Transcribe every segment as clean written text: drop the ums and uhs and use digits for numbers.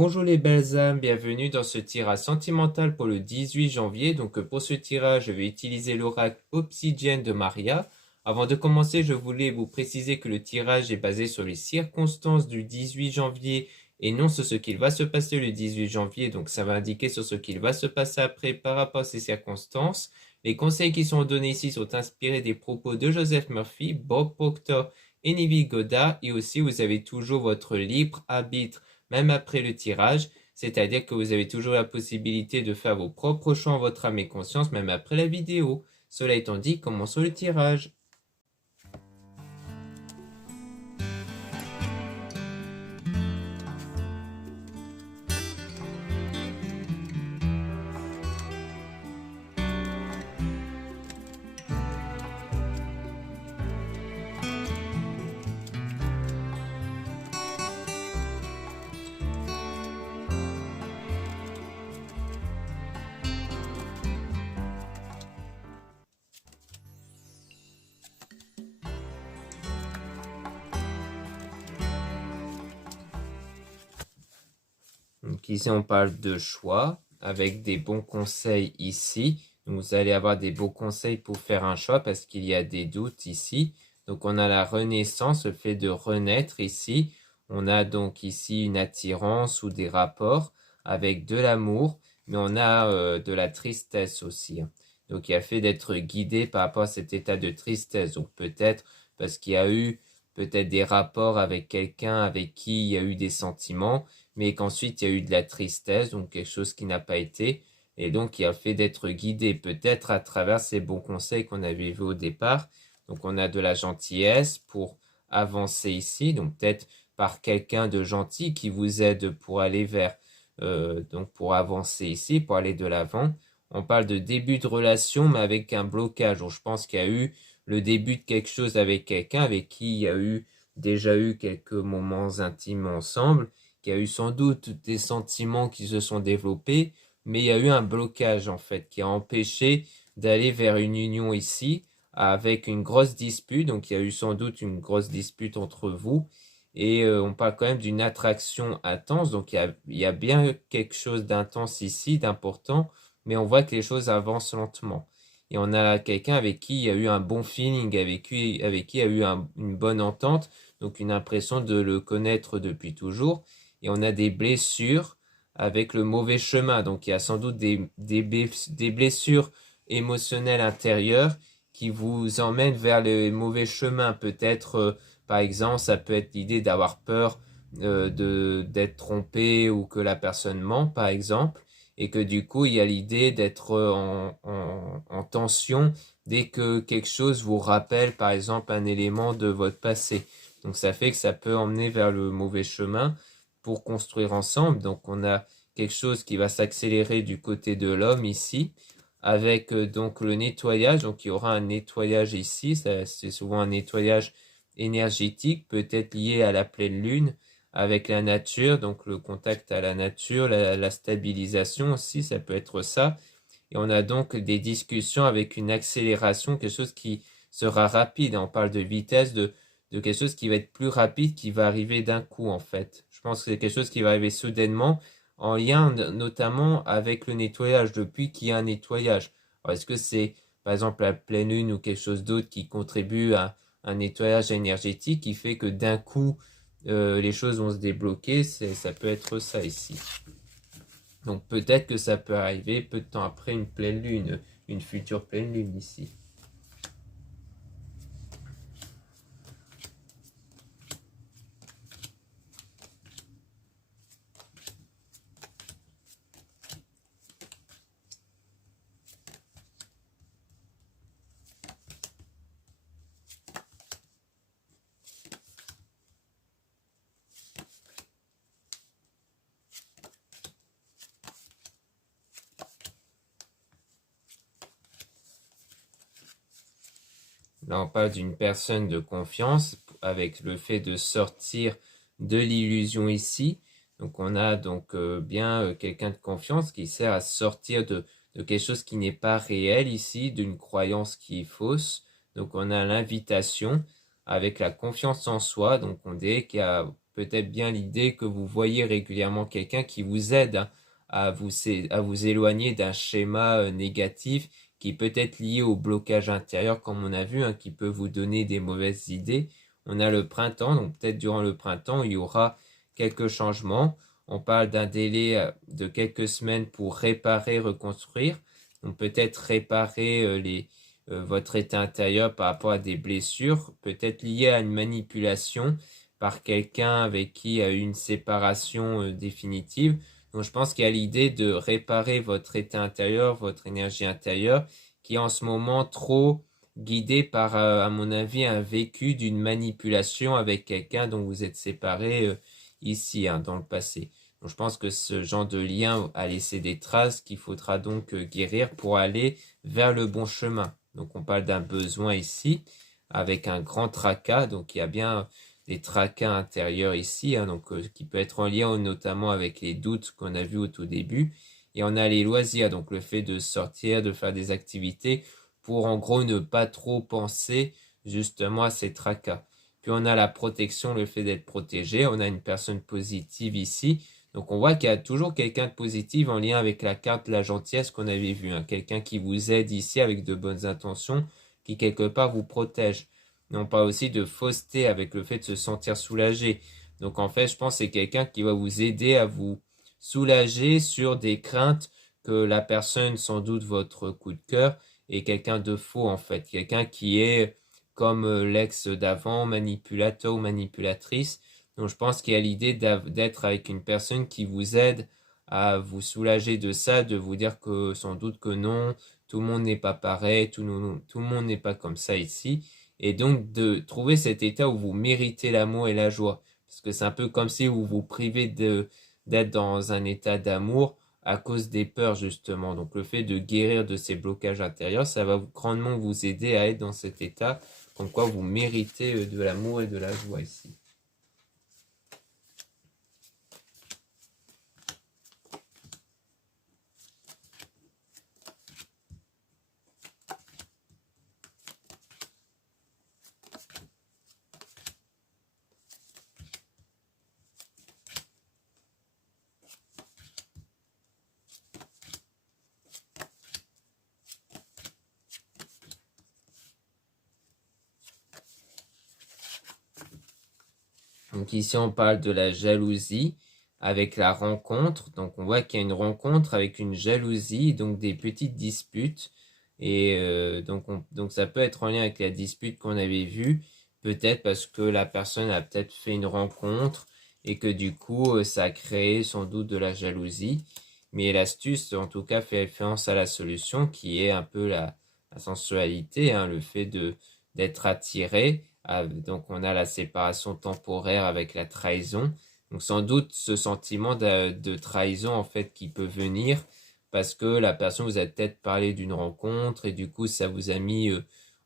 Bonjour les belles âmes, bienvenue dans ce tirage sentimental pour le 18 janvier. Donc pour ce tirage, je vais utiliser l'oracle Obsidienne de Maria. Avant de commencer, je voulais vous préciser que le tirage est basé sur les circonstances du 18 janvier et non sur ce qu'il va se passer le 18 janvier. Donc ça va indiquer sur ce qu'il va se passer après par rapport à ces circonstances. Les conseils qui sont donnés ici sont inspirés des propos de Joseph Murphy, Bob Proctor et Neville Goddard. Et aussi, vous avez toujours votre libre arbitre même après le tirage, c'est-à-dire que vous avez toujours la possibilité de faire vos propres choix en votre âme et conscience, même après la vidéo. Cela étant dit, commençons le tirage. Donc ici, on parle de choix avec des bons conseils ici. Donc vous allez avoir des bons conseils pour faire un choix parce qu'il y a des doutes ici. Donc on a la renaissance, le fait de renaître ici. On a donc ici une attirance ou des rapports avec de l'amour, mais on a de la tristesse aussi. Donc il y a le fait d'être guidé par rapport à cet état de tristesse. Donc peut-être parce qu'il y a eu peut-être des rapports avec quelqu'un avec qui il y a eu des sentiments, mais qu'ensuite il y a eu de la tristesse, donc quelque chose qui n'a pas été, et donc il y a le fait d'être guidé peut-être à travers ces bons conseils qu'on avait vus au départ. Donc on a de la gentillesse pour avancer ici, donc peut-être par quelqu'un de gentil qui vous aide pour aller vers, donc pour avancer ici, pour aller de l'avant. On parle de début de relation, mais avec un blocage. Donc je pense qu'il y a eu le début de quelque chose avec quelqu'un avec qui il y a eu déjà eu quelques moments intimes ensemble, qu'il y a eu sans doute des sentiments qui se sont développés, mais il y a eu un blocage en fait qui a empêché d'aller vers une union ici avec une grosse dispute. Donc il y a eu sans doute une grosse dispute entre vous et on parle quand même d'une attraction intense. Donc il y a bien quelque chose d'intense ici, d'important, mais on voit que les choses avancent lentement. Et on a quelqu'un avec qui il y a eu un bon feeling, avec qui il y a eu une bonne entente, donc une impression de le connaître depuis toujours. Et on a des blessures avec le mauvais chemin. Donc il y a sans doute des blessures émotionnelles intérieures qui vous emmènent vers le mauvais chemin. Peut-être, par exemple, ça peut être l'idée d'avoir peur d'être trompé ou que la personne ment, par exemple, et que du coup, il y a l'idée d'être en tension dès que quelque chose vous rappelle, par exemple, un élément de votre passé. Donc ça fait que ça peut emmener vers le mauvais chemin pour construire ensemble. Donc on a quelque chose qui va s'accélérer du côté de l'homme ici, avec donc le nettoyage. Donc il y aura un nettoyage ici, c'est souvent un nettoyage énergétique, peut-être lié à la pleine lune, avec la nature, donc le contact à la nature, la stabilisation aussi, ça peut être ça. Et on a donc des discussions avec une accélération, quelque chose qui sera rapide. On parle de vitesse, de quelque chose qui va être plus rapide, qui va arriver d'un coup en fait. Je pense que c'est quelque chose qui va arriver soudainement, en lien notamment avec le nettoyage, depuis qu'il y a un nettoyage. Alors, est-ce que c'est par exemple la pleine lune ou quelque chose d'autre qui contribue à un nettoyage énergétique qui fait que d'un coup les choses vont se débloquer? Ça peut être ça ici. Donc peut-être que ça peut arriver peu de temps après une pleine lune, une future pleine lune ici. Là, on parle d'une personne de confiance avec le fait de sortir de l'illusion ici. Donc, on a donc bien quelqu'un de confiance qui sert à sortir de quelque chose qui n'est pas réel ici, d'une croyance qui est fausse. Donc, on a l'invitation avec la confiance en soi. Donc, on dirait qu'il y a peut-être bien l'idée que vous voyez régulièrement quelqu'un qui vous aide à vous éloigner d'un schéma négatif qui peut être lié au blocage intérieur, comme on a vu, qui peut vous donner des mauvaises idées. On a le printemps, donc peut-être durant le printemps, il y aura quelques changements. On parle d'un délai de quelques semaines pour réparer, reconstruire. Donc peut-être réparer votre état intérieur par rapport à des blessures, peut-être liées à une manipulation par quelqu'un avec qui il y a eu une séparation définitive. Donc je pense qu'il y a l'idée de réparer votre état intérieur, votre énergie intérieure, qui est en ce moment trop guidée par, à mon avis, un vécu d'une manipulation avec quelqu'un dont vous êtes séparé ici, dans le passé. Donc je pense que ce genre de lien a laissé des traces qu'il faudra donc guérir pour aller vers le bon chemin. Donc on parle d'un besoin ici, avec un grand tracas, donc il y a bien des tracas intérieurs ici, donc qui peut être en lien notamment avec les doutes qu'on a vus au tout début. Et on a les loisirs, donc le fait de sortir, de faire des activités pour en gros ne pas trop penser justement à ces tracas. Puis on a la protection, le fait d'être protégé. On a une personne positive ici. Donc on voit qu'il y a toujours quelqu'un de positif en lien avec la carte de la gentillesse qu'on avait vue. Quelqu'un qui vous aide ici avec de bonnes intentions, qui quelque part vous protège. Mais on parle aussi de fausseté avec le fait de se sentir soulagé. Donc en fait, je pense que c'est quelqu'un qui va vous aider à vous soulager sur des craintes que la personne, sans doute votre coup de cœur, est quelqu'un de faux en fait. Quelqu'un qui est comme l'ex d'avant, manipulateur ou manipulatrice. Donc je pense qu'il y a l'idée d'être avec une personne qui vous aide à vous soulager de ça, de vous dire que sans doute que non, tout le monde n'est pas pareil, tout le monde n'est pas comme ça ici. Et donc de trouver cet état où vous méritez l'amour et la joie. Parce que c'est un peu comme si vous vous privez d'être dans un état d'amour à cause des peurs justement. Donc le fait de guérir de ces blocages intérieurs, ça va grandement vous aider à être dans cet état comme quoi vous méritez de l'amour et de la joie ici. Donc ici on parle de la jalousie avec la rencontre. Donc on voit qu'il y a une rencontre avec une jalousie, donc des petites disputes. Et donc ça peut être en lien avec la dispute qu'on avait vue, peut-être parce que la personne a peut-être fait une rencontre et que du coup ça a créé sans doute de la jalousie. Mais l'astuce en tout cas fait référence à la solution qui est un peu la sensualité, le fait d'être attiré. Donc on a la séparation temporaire avec la trahison. Donc sans doute ce sentiment de trahison en fait qui peut venir parce que la personne vous a peut-être parlé d'une rencontre et du coup ça vous a mis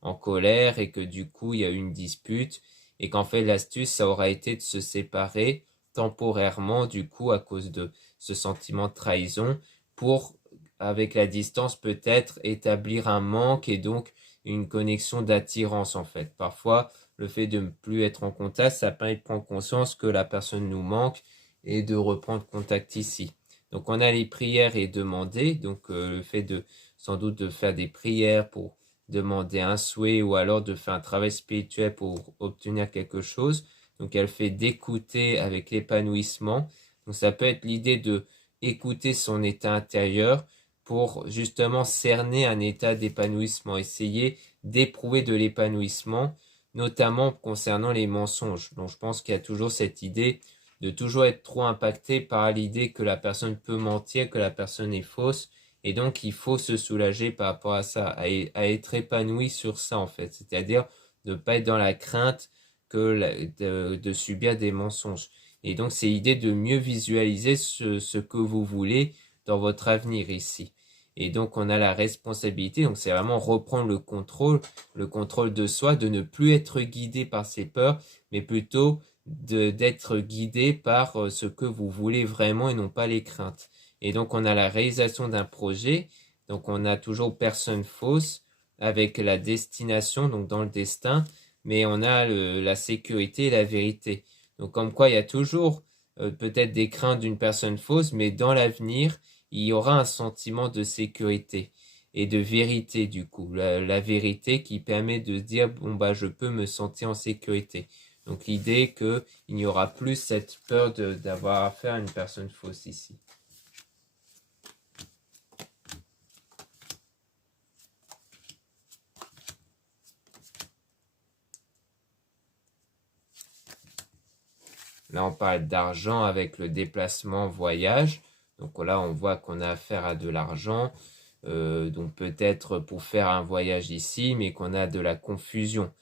en colère et que du coup il y a eu une dispute et qu'en fait l'astuce ça aura été de se séparer temporairement du coup à cause de ce sentiment de trahison pour avec la distance peut-être établir un manque et donc une connexion d'attirance en fait. Parfois le fait de ne plus être en contact, ça permet de prendre conscience que la personne nous manque et de reprendre contact ici. Donc on a les prières et demander, donc le fait de sans doute de faire des prières pour demander un souhait ou alors de faire un travail spirituel pour obtenir quelque chose. Donc elle fait d'écouter avec l'épanouissement. Donc ça peut être l'idée de écouter son état intérieur pour justement cerner un état d'épanouissement, essayer d'éprouver de l'épanouissement notamment concernant les mensonges. Donc je pense qu'il y a toujours cette idée de toujours être trop impacté par l'idée que la personne peut mentir, que la personne est fausse, et donc il faut se soulager par rapport à ça, à être épanoui sur ça en fait, c'est-à-dire de ne pas être dans la crainte de subir des mensonges. Et donc c'est l'idée de mieux visualiser ce que vous voulez dans votre avenir ici. Et donc on a la responsabilité, donc c'est vraiment reprendre le contrôle de soi, de ne plus être guidé par ses peurs, mais plutôt d'être guidé par ce que vous voulez vraiment et non pas les craintes. Et donc on a la réalisation d'un projet, donc on a toujours personne fausse avec la destination, donc dans le destin, mais on a la sécurité et la vérité. Donc comme quoi il y a toujours peut-être des craintes d'une personne fausse, mais dans l'avenir, il y aura un sentiment de sécurité et de vérité du coup. La vérité qui permet de dire, bon bah je peux me sentir en sécurité. Donc l'idée qu'il n'y aura plus cette peur d'avoir affaire à une personne fausse ici. Là, on parle d'argent avec le déplacement voyage. Donc là, on voit qu'on a affaire à de l'argent. Donc peut-être pour faire un voyage ici, mais qu'on a de la confusion.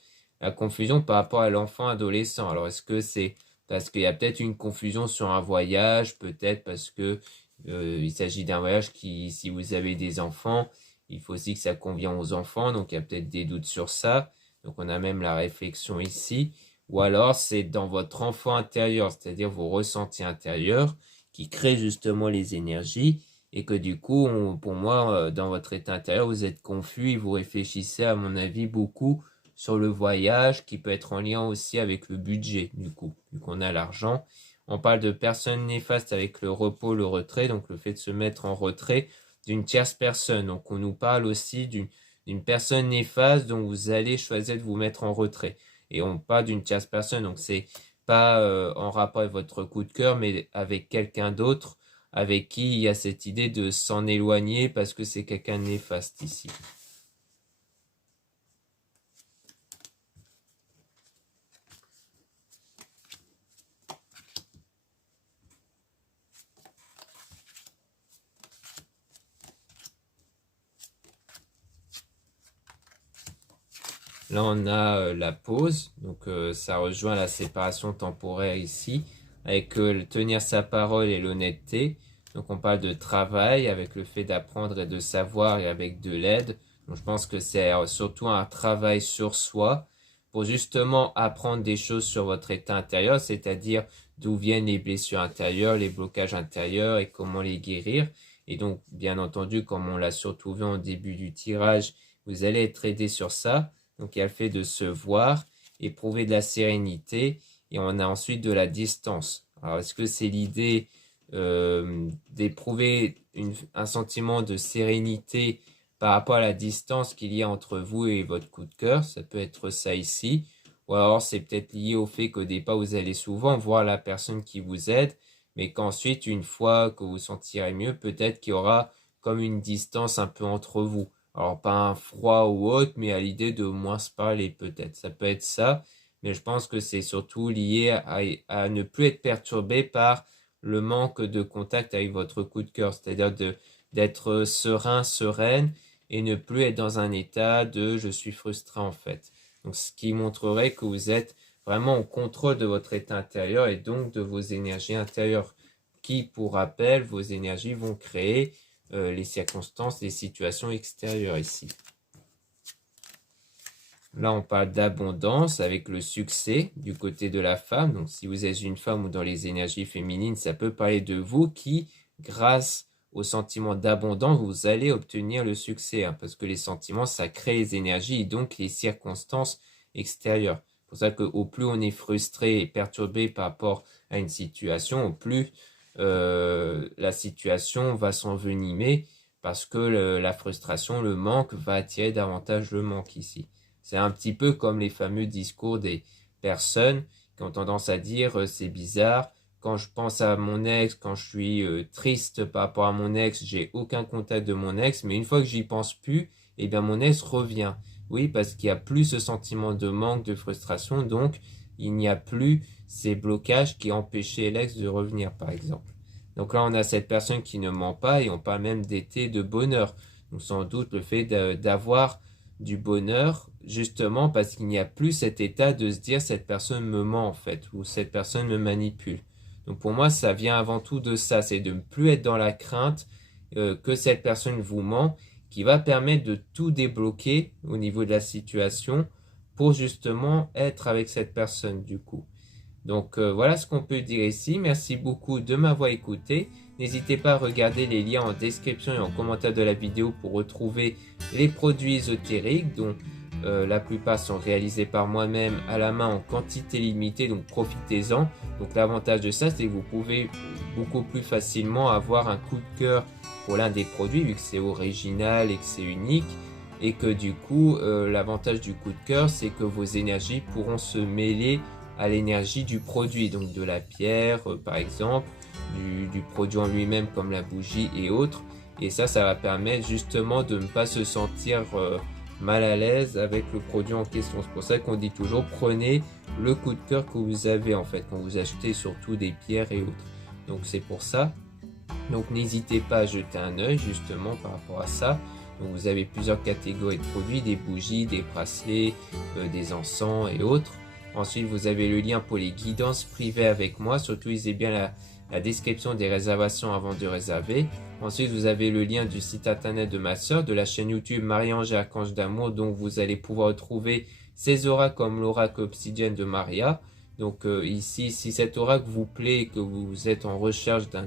La confusion par rapport à l'enfant adolescent. Alors est-ce que c'est parce qu'il y a peut-être une confusion sur un voyage, peut-être parce que il s'agit d'un voyage qui, si vous avez des enfants, il faut aussi que ça convienne aux enfants. Donc il y a peut-être des doutes sur ça. Donc on a même la réflexion ici. Ou alors c'est dans votre enfant intérieur, c'est-à-dire vos ressentis intérieurs qui créent justement les énergies et que du coup, pour moi, dans votre état intérieur, vous êtes confus et vous réfléchissez à mon avis beaucoup sur le voyage qui peut être en lien aussi avec le budget du coup, vu qu'on a l'argent. On parle de personnes néfastes avec le repos, le retrait, donc le fait de se mettre en retrait d'une tierce personne. Donc on nous parle aussi d'une personne néfaste dont vous allez choisir de vous mettre en retrait. Et on parle d'une tierce personne, donc c'est pas en rapport avec votre coup de cœur, mais avec quelqu'un d'autre avec qui il y a cette idée de s'en éloigner parce que c'est quelqu'un de néfaste ici. Là, on a la pause, donc ça rejoint la séparation temporaire ici, avec tenir sa parole et l'honnêteté. Donc on parle de travail avec le fait d'apprendre et de savoir et avec de l'aide. Donc je pense que c'est surtout un travail sur soi pour justement apprendre des choses sur votre état intérieur, c'est-à-dire d'où viennent les blessures intérieures, les blocages intérieurs et comment les guérir. Et donc, bien entendu, comme on l'a surtout vu en début du tirage, vous allez être aidé sur ça. Donc il y a le fait de se voir, éprouver de la sérénité, et on a ensuite de la distance. Alors est-ce que c'est l'idée d'éprouver un sentiment de sérénité par rapport à la distance qu'il y a entre vous et votre coup de cœur? Ça peut être ça ici. Ou alors c'est peut-être lié au fait qu'au départ vous allez souvent voir la personne qui vous aide, mais qu'ensuite une fois que vous vous sentirez mieux, peut-être qu'il y aura comme une distance un peu entre vous. Alors pas un froid ou autre, mais à l'idée de moins se parler peut-être. Ça peut être ça, mais je pense que c'est surtout lié à ne plus être perturbé par le manque de contact avec votre coup de cœur, c'est-à-dire d'être serein, sereine, et ne plus être dans un état de je suis frustré en fait. Donc ce qui montrerait que vous êtes vraiment au contrôle de votre état intérieur et donc de vos énergies intérieures, qui, pour rappel, vos énergies vont créer les circonstances, les situations extérieures ici. Là, on parle d'abondance avec le succès du côté de la femme. Donc, si vous êtes une femme ou dans les énergies féminines, ça peut parler de vous qui, grâce au sentiment d'abondance, vous allez obtenir le succès. Hein, parce que les sentiments, ça crée les énergies et donc les circonstances extérieures. C'est pour ça qu'au plus on est frustré et perturbé par rapport à une situation, au plus la situation va s'envenimer parce que la frustration, le manque va attirer davantage le manque ici. C'est un petit peu comme les fameux discours des personnes qui ont tendance à dire c'est bizarre, quand je pense à mon ex, quand je suis triste par rapport à mon ex, j'ai aucun contact de mon ex, mais une fois que j'y pense plus, eh bien mon ex revient. Oui, parce qu'il n'y a plus ce sentiment de manque, de frustration, donc il n'y a plus ces blocages qui empêchaient l'ex de revenir, par exemple. Donc là, on a cette personne qui ne ment pas et on parle même d'été de bonheur. Donc sans doute le fait d'avoir du bonheur, justement parce qu'il n'y a plus cet état de se dire cette personne me ment en fait, ou cette personne me manipule. Donc pour moi, ça vient avant tout de ça, c'est de ne plus être dans la crainte que cette personne vous ment, qui va permettre de tout débloquer au niveau de la situation pour justement être avec cette personne du coup. Donc voilà ce qu'on peut dire ici. Merci beaucoup de m'avoir écouté. N'hésitez pas à regarder les liens en description et en commentaire de la vidéo pour retrouver les produits ésotériques La plupart sont réalisés par moi-même à la main en quantité limitée, donc profitez-en. Donc l'avantage de ça, c'est que vous pouvez beaucoup plus facilement avoir un coup de cœur pour l'un des produits, vu que c'est original et que c'est unique. Et que du coup, l'avantage du coup de cœur, c'est que vos énergies pourront se mêler à l'énergie du produit, donc de la pierre par exemple, du produit en lui-même comme la bougie et autres. Et ça va permettre justement de ne pas se sentir mal à l'aise avec le produit en question. C'est pour ça qu'on dit toujours prenez le coup de cœur que vous avez en fait quand vous achetez surtout des pierres et autres. Donc c'est pour ça. Donc n'hésitez pas à jeter un œil justement par rapport à ça. Donc vous avez plusieurs catégories de produits, des bougies, des bracelets, des encens et autres. Ensuite vous avez le lien pour les guidances privées avec moi. Surtout lisez bien la description des réservations avant de réserver. Ensuite vous avez le lien du site internet de ma soeur, de la chaîne YouTube Marie-Ange et Archange d'amour, dont vous allez pouvoir retrouver ces oracles comme l'oracle obsidienne de Maria. Donc ici, si cet oracle vous plaît et que vous êtes en recherche d'un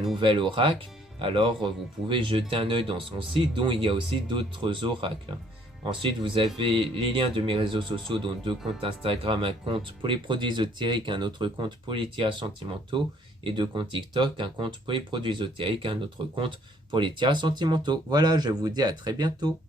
nouvel oracle, alors vous pouvez jeter un œil dans son site, dont il y a aussi d'autres oracles. Ensuite, vous avez les liens de mes réseaux sociaux, dont 2 comptes Instagram, un compte pour les produits ésotériques, un autre compte pour les tirages sentimentaux, et 2 comptes TikTok, un compte pour les produits ésotériques, un autre compte pour les tirages sentimentaux. Voilà, je vous dis à très bientôt.